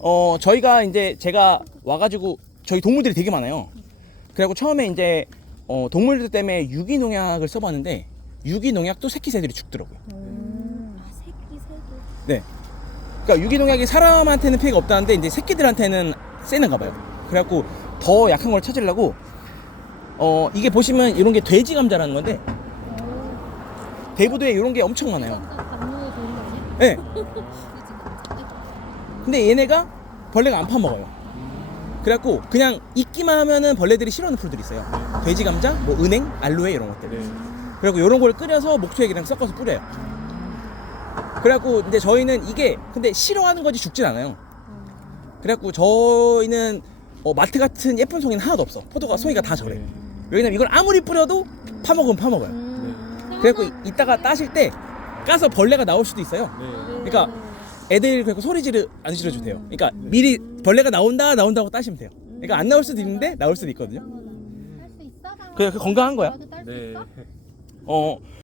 어 저희가 이제 제가 와가지고 저희 동물들이 되게 많아요. 그래갖고 처음에 이제 어, 동물들 때문에 유기농약을 써봤는데 유기농약도 새끼 새들이 죽더라고요. 아 새끼 새끼. 네. 그러니까 유기농약이 사람한테는 피해가 없다는데 이제 새끼들한테는 세는가 봐요. 그래갖고 더 약한 걸 찾으려고 어 이게 보시면 이런 게 돼지 감자라는 건데 대부도에 이런 게 엄청 많아요. 아니야? 네. 근데 얘네가 벌레가 안 파먹어요. 그래갖고 그냥 익기만 하면은 벌레들이 싫어하는 풀들이 있어요. 돼지 감자, 뭐 은행, 알로에 이런 것들. 네. 그리고 이런 걸 끓여서 목초액이랑 섞어서 뿌려요. 그래갖고 이제 저희는 이게 근데 싫어하는 거지 죽진 않아요. 그래갖고 저희는 어, 마트 같은 예쁜 송이는 하나도 없어. 포도가 송이가 다 저래. 네. 왜냐면 이걸 아무리 뿌려도 파먹으면 파먹어요. 음. 그래갖고 이- 이따가 따실 때 까서 벌레가 나올 수도 있어요. 네. 그러니까 애들 그래서 소리 지르 안 지르 주세요. 그러니까 미리 벌레가 나온다 나온다고 따시면 돼요. 그러니까 안 나올 수도 있는데 나올 수도 있거든요. 할수 있어? 그래 그 건강한 거야. 딸수 네. 있어? 어